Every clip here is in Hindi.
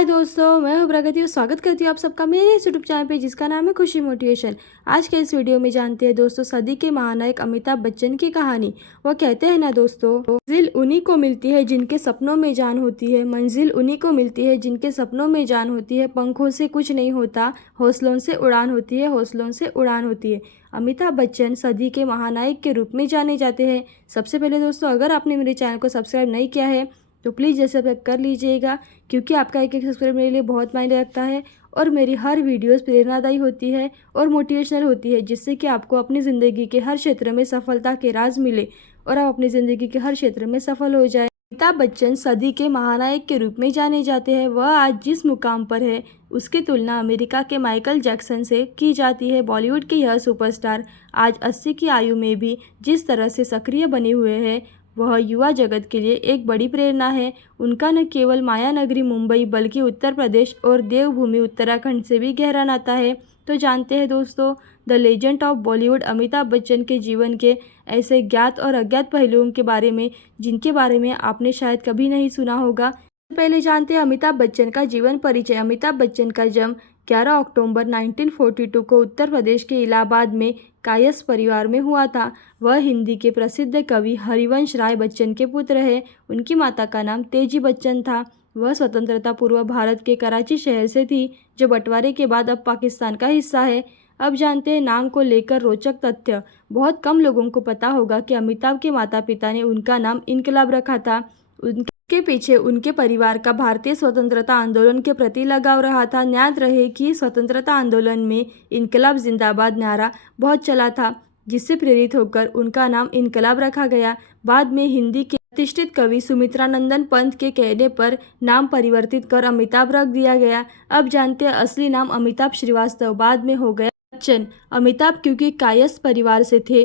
हाय दोस्तों, मैं हूं प्रगति और स्वागत करती हूँ आप सबका मेरे इस यूट्यूब चैनल पे जिसका नाम है खुशी मोटिवेशन। आज के इस वीडियो में जानते हैं दोस्तों सदी के महानायक अमिताभ बच्चन की कहानी। वो कहते हैं ना दोस्तों, मंजिल उन्हीं को मिलती है जिनके सपनों में जान होती है। मंजिल उन्हीं को मिलती है जिनके सपनों में जान होती है। पंखों से कुछ नहीं होता, हौसलों से उड़ान होती है, हौसलों से उड़ान होती है। अमिताभ बच्चन सदी के महानायक के रूप में जाने जाते हैं। सबसे पहले दोस्तों, अगर आपने मेरे चैनल को सब्सक्राइब नहीं किया है तो प्लीज़ जैसे सब्सक्राइब कर लीजिएगा, क्योंकि आपका एक एक सब्सक्राइब मेरे लिए बहुत मायने रखता है। और मेरी हर वीडियोस प्रेरणादायी होती है और मोटिवेशनल होती है, जिससे कि आपको अपनी ज़िंदगी के हर क्षेत्र में सफलता के राज मिले और आप अपनी ज़िंदगी के हर क्षेत्र में सफल हो जाए। अमिताभ बच्चन सदी के महानायक के रूप में जाने जाते हैं। वह आज जिस मुकाम पर है उसकी तुलना अमेरिका के माइकल जैक्सन से की जाती है। बॉलीवुड के यह सुपरस्टार आज 80 की आयु में भी जिस तरह से सक्रिय बने हुए हैं वह युवा जगत के लिए एक बड़ी प्रेरणा है। उनका न केवल माया नगरी मुंबई बल्कि उत्तर प्रदेश और देवभूमि उत्तराखंड से भी गहरा नाता है। तो जानते हैं दोस्तों the legend of Bollywood Amitabh Bachchan के जीवन के ऐसे ज्ञात और अज्ञात पहलुओं के बारे में जिनके बारे में आपने शायद कभी नहीं सुना होगा। पहले जानते हैं अमिताभ बच्चन का जीवन परिचय। अमिताभ बच्चन का जन्म 11 अक्टूबर 1942 को उत्तर प्रदेश के इलाहाबाद में कायस्थ परिवार में हुआ था। वह हिंदी के प्रसिद्ध कवि हरिवंश राय बच्चन के पुत्र हैं। उनकी माता का नाम तेजी बच्चन था। वह स्वतंत्रता पूर्व भारत के कराची शहर से थी, जो बंटवारे के बाद अब पाकिस्तान का हिस्सा है। अब जानते हैं नाम को लेकर रोचक तथ्य। बहुत कम लोगों को पता होगा कि अमिताभ के माता पिता ने उनका नाम इनकलाब रखा था। उनके पीछे उनके परिवार का भारतीय स्वतंत्रता आंदोलन के प्रति लगाव रहा था। याद रहे कि स्वतंत्रता आंदोलन में इनकलाब जिंदाबाद नारा बहुत चला था, जिससे प्रेरित होकर उनका नाम इनकलाब रखा गया। बाद में हिंदी के प्रतिष्ठित कवि सुमित्रानंदन पंत के कहने पर नाम परिवर्तित कर अमिताभ रख दिया गया। अब जानते हैं असली नाम अमिताभ श्रीवास्तव बाद में हो गया बच्चन। अमिताभ क्योंकि कायस्थ परिवार से थे,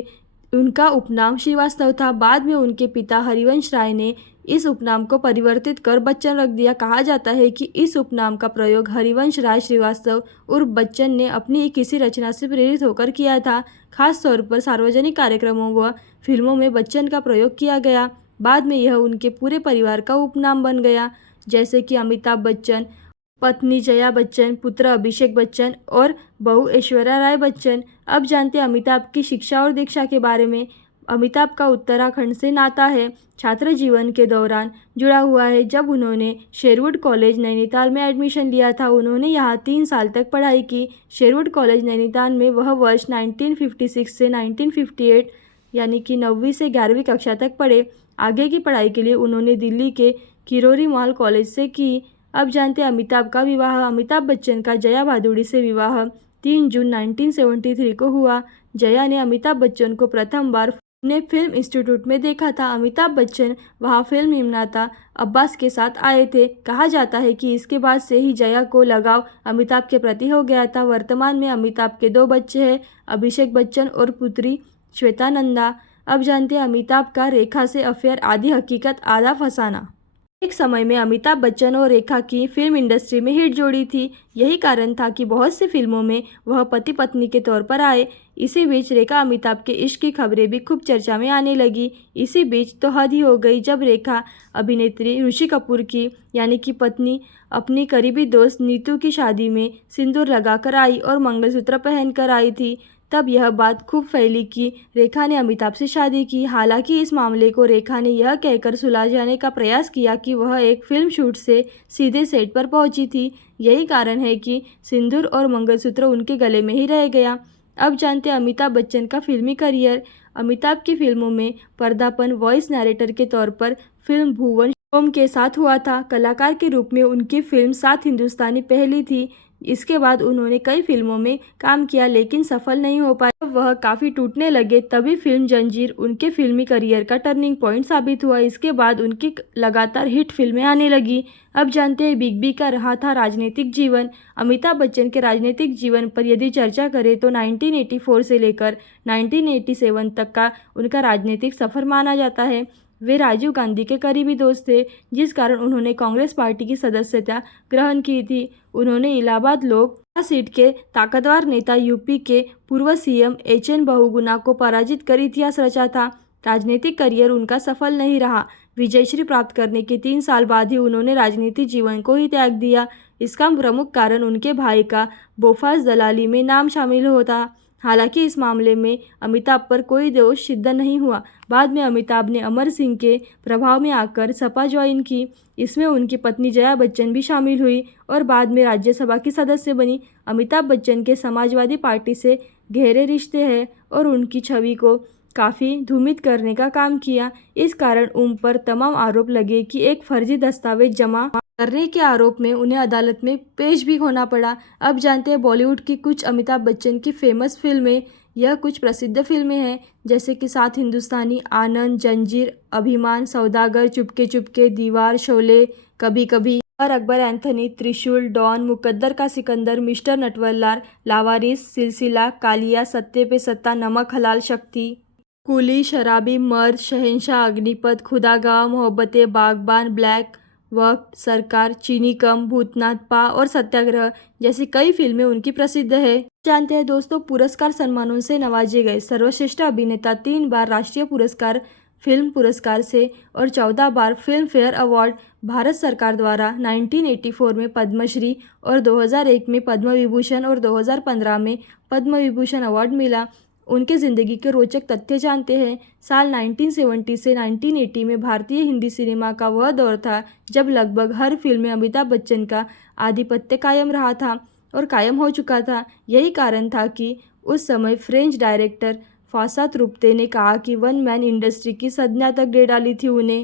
उनका उपनाम श्रीवास्तव था। बाद में उनके पिता हरिवंश राय ने इस उपनाम को परिवर्तित कर बच्चन रख दिया। कहा जाता है कि इस उपनाम का प्रयोग हरिवंश राय श्रीवास्तव उर्फ बच्चन ने अपनी किसी रचना से प्रेरित होकर किया था। खास तौर पर सार्वजनिक कार्यक्रमों व फिल्मों में बच्चन का प्रयोग किया गया। बाद में यह उनके पूरे परिवार का उपनाम बन गया, जैसे कि अमिताभ बच्चन, पत्नी जया बच्चन, पुत्र अभिषेक बच्चन और बहू ऐश्वर्या राय बच्चन। अब जानते हैं अमिताभ की शिक्षा और दीक्षा के बारे में। अमिताभ का उत्तराखंड से नाता है, छात्र जीवन के दौरान जुड़ा हुआ है। जब उन्होंने शेरवुड कॉलेज नैनीताल में एडमिशन लिया था, उन्होंने यहाँ 3 साल तक पढ़ाई की। शेरवुड कॉलेज नैनीताल में वह वर्ष 1956 से 1958 यानी कि 9वीं से 11वीं कक्षा तक पढ़े। आगे की पढ़ाई के लिए उन्होंने दिल्ली के किरोरी मॉल कॉलेज से की। अब जानते हैं अमिताभ का विवाह। अमिताभ बच्चन का जया भादुड़ी से विवाह 3 जून 1973 को हुआ। जया ने अमिताभ बच्चन को प्रथम बार ने फिल्म इंस्टीट्यूट में देखा था। अमिताभ बच्चन वहां फिल्म निर्माता अब्बास के साथ आए थे। कहा जाता है कि इसके बाद से ही जया को लगाव अमिताभ के प्रति हो गया था। वर्तमान में अमिताभ के 2 बच्चे हैं, अभिषेक बच्चन और पुत्री श्वेता नंदा। अब जानते हैं अमिताभ का रेखा से अफेयर, आधी हकीकत आधा फसाना। एक समय में अमिताभ बच्चन और रेखा की फिल्म इंडस्ट्री में हिट जोड़ी थी। यही कारण था कि बहुत सी फिल्मों में वह पति पत्नी के तौर पर आए। इसी बीच रेखा अमिताभ के इश्क की खबरें भी खूब चर्चा में आने लगी। इसी बीच तो हद ही हो गई जब रेखा अभिनेत्री ऋषि कपूर की यानी कि पत्नी अपनी करीबी दोस्त नीतू की शादी में सिंदूर लगाकर आई और मंगलसूत्र पहनकर आई थी। तब यह बात खूब फैली कि रेखा ने अमिताभ से शादी की। हालांकि इस मामले को रेखा ने यह कहकर सुलझाने का प्रयास किया कि वह एक फिल्म शूट से सीधे सेट पर पहुंची थी। यही कारण है कि सिंदूर और मंगलसूत्र उनके गले में ही रह गया। अब जानते हैं अमिताभ बच्चन का फिल्मी करियर। अमिताभ की फिल्मों में पदार्पण वॉइस नरेटर के तौर पर फिल्म भुवन शोम के साथ हुआ था। कलाकार के रूप में उनकी फिल्म 7 हिंदुस्तानी पहली थी। इसके बाद उन्होंने कई फिल्मों में काम किया, लेकिन सफल नहीं हो पाए। जब वह काफ़ी टूटने लगे तभी फिल्म जंजीर उनके फिल्मी करियर का टर्निंग पॉइंट साबित हुआ। इसके बाद उनकी लगातार हिट फिल्में आने लगी। अब जानते हैं बिग बी का रहा था राजनीतिक जीवन। अमिताभ बच्चन के राजनीतिक जीवन पर यदि चर्चा करें तो 1984 से लेकर 1987 तक का उनका राजनीतिक सफ़र माना जाता है। वे राजीव गांधी के करीबी दोस्त थे, जिस कारण उन्होंने कांग्रेस पार्टी की सदस्यता ग्रहण की थी। उन्होंने इलाहाबाद लोकसभा सीट के ताकतवर नेता यूपी के पूर्व सीएम एच एन बहुगुणा को पराजित कर इतिहास रचा था। राजनीतिक करियर उनका सफल नहीं रहा, विजयश्री प्राप्त करने के 3 साल बाद ही उन्होंने राजनीतिक जीवन को ही त्याग दिया। इसका प्रमुख कारण उनके भाई का बोफार्स दलाली में नाम शामिल होता। हालांकि इस मामले में अमिताभ पर कोई दोष सिद्ध नहीं हुआ। बाद में अमिताभ ने अमर सिंह के प्रभाव में आकर सपा ज्वाइन की। इसमें उनकी पत्नी जया बच्चन भी शामिल हुई और बाद में राज्यसभा की सदस्य बनी। अमिताभ बच्चन के समाजवादी पार्टी से गहरे रिश्ते हैं और उनकी छवि को काफ़ी धूमित करने का काम किया। इस कारण उन पर तमाम आरोप लगे कि एक फर्जी दस्तावेज जमा करने के आरोप में उन्हें अदालत में पेश भी होना पड़ा। अब जानते हैं बॉलीवुड की कुछ अमिताभ बच्चन की फेमस फिल्में। यह कुछ प्रसिद्ध फिल्में हैं जैसे कि सात हिंदुस्तानी, आनंद, जंजीर, अभिमान, सौदागर, चुपके चुपके, दीवार, शोले, कभी कभी और अकबर एंथनी, त्रिशूल, डॉन, मुकद्दर का सिकंदर, मिस्टर नटवरलाल, लावारिस, सिलसिला, कालिया, सत्ते पे सत्ता, नमक हलाल, शक्ति, कुली, शराबी, मर्द, शहंशाह, अग्निपथ, खुदागवाह, मोहब्बतें, बागबान, ब्लैक वक्त, सरकार, चीनी कम, भूतनाथ पा और सत्याग्रह जैसी कई फिल्में उनकी प्रसिद्ध है। जानते हैं दोस्तों, पुरस्कार सम्मानों से नवाजे गए। सर्वश्रेष्ठ अभिनेता 3 बार राष्ट्रीय पुरस्कार फिल्म पुरस्कार से और 14 बार फिल्म फेयर अवार्ड भारत सरकार द्वारा 1984 में पद्मश्री और 2001 में पद्म विभूषण और 2015 में पद्म विभूषण अवार्ड मिला। उनके ज़िंदगी के रोचक तथ्य जानते हैं। साल 1970 से 1980 में भारतीय हिंदी सिनेमा का वह दौर था जब लगभग हर फिल्म में अमिताभ बच्चन का आधिपत्य कायम रहा था और कायम हो चुका था। यही कारण था कि उस समय फ्रेंच डायरेक्टर फासात रुप्ते ने कहा कि वन मैन इंडस्ट्री की संज्ञा तक दे डाली थी उन्हें।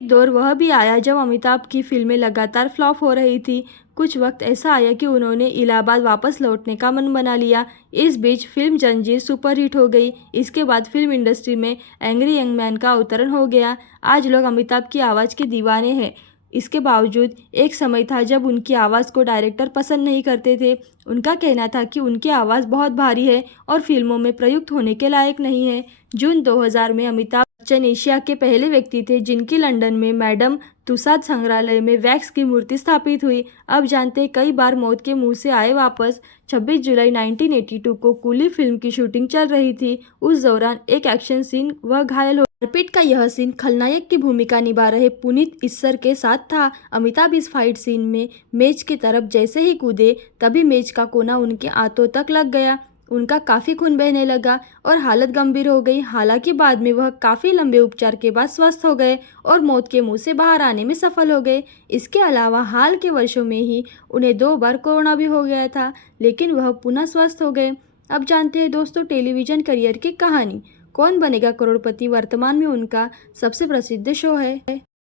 एक दौर वह भी आया जब अमिताभ की फिल्में लगातार फ्लॉप हो रही थी। कुछ वक्त ऐसा आया कि उन्होंने इलाहाबाद वापस लौटने का मन बना लिया। इस बीच फिल्म जंजीर सुपरहिट हो गई। इसके बाद फिल्म इंडस्ट्री में एंग्री यंग मैन का अवतरण हो गया। आज लोग अमिताभ की आवाज़ के दीवाने हैं। इसके बावजूद एक समय था जब उनकी आवाज़ को डायरेक्टर पसंद नहीं करते थे। उनका कहना था कि उनकी आवाज़ बहुत भारी है और फिल्मों में प्रयुक्त होने के लायक नहीं है। जून 2000 में अमिताभ बच्चन एशिया के पहले व्यक्ति थे जिनकी लंदन में मैडम तुसाद संग्रहालय में वैक्स की मूर्ति स्थापित हुई। अब जानते हैं कई बार मौत के मुंह से आए वापस। 26 जुलाई 1982 को कूली फिल्म की शूटिंग चल रही थी। उस दौरान एक एक्शन सीन वह घायल हो। मारपीट का यह सीन खलनायक की भूमिका निभा रहे पुनीत इस्सर के साथ था। अमिताभ इस फाइट सीन में मेज की तरफ जैसे ही कूदे तभी मेज का कोना उनके आंतों तक लग गया। उनका काफ़ी खून बहने लगा और हालत गंभीर हो गई। हालांकि बाद में वह काफ़ी लंबे उपचार के बाद स्वस्थ हो गए और मौत के मुंह से बाहर आने में सफल हो गए। इसके अलावा हाल के वर्षों में ही उन्हें 2 बार कोरोना भी हो गया था, लेकिन वह पुनः स्वस्थ हो गए। अब जानते हैं दोस्तों टेलीविज़न करियर की कहानी। कौन बनेगा करोड़पति वर्तमान में उनका सबसे प्रसिद्ध शो है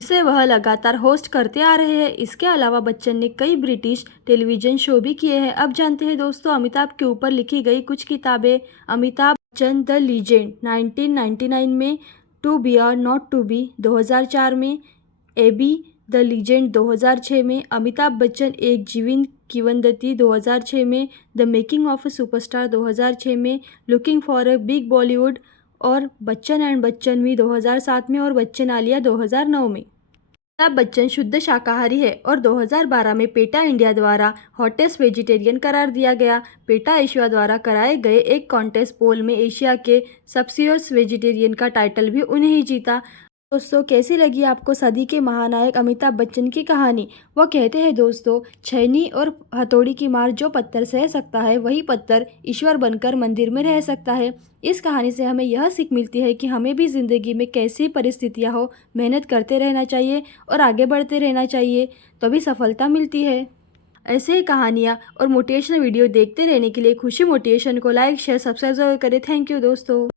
जिसे वह लगातार होस्ट करते आ रहे हैं। इसके अलावा बच्चन ने कई ब्रिटिश टेलीविज़न शो भी किए हैं। अब जानते हैं दोस्तों अमिताभ के ऊपर लिखी गई कुछ किताबें। अमिताभ बच्चन द लीजेंड 1999 में, टू बी और नॉट टू बी 2004 में, एबी द लीजेंड 2006 में, अमिताभ बच्चन एक जीवंत किंवदंती 2006 में, the making of a superstar 2006 में, looking for a big Bollywood और बच्चन एंड बच्चन भी 2007 में और बच्चन आलिया 2009 में। अमिताभ बच्चन शुद्ध शाकाहारी है और 2012 में पेटा इंडिया द्वारा हॉटेस्ट वेजिटेरियन करार दिया गया। पेटा एशिया द्वारा कराए गए एक कॉन्टेस्ट पोल में एशिया के सबसे वेजिटेरियन का टाइटल भी उन्हें ही जीता। दोस्तों कैसी लगी आपको सदी के महानायक अमिताभ बच्चन की कहानी। वह कहते हैं दोस्तों, छैनी और हथौड़ी की मार जो पत्थर सह सकता है वही पत्थर ईश्वर बनकर मंदिर में रह सकता है। इस कहानी से हमें यह सीख मिलती है कि हमें भी ज़िंदगी में कैसी परिस्थितियां हो मेहनत करते रहना चाहिए और आगे बढ़ते रहना चाहिए, तभी सफलता मिलती है। ऐसे ही कहानियाँ और मोटिवेशनल वीडियो देखते रहने के लिए खुशी मोटिवेशन को लाइक शेयर सब्सक्राइब जरूर करें। थैंक यू दोस्तों।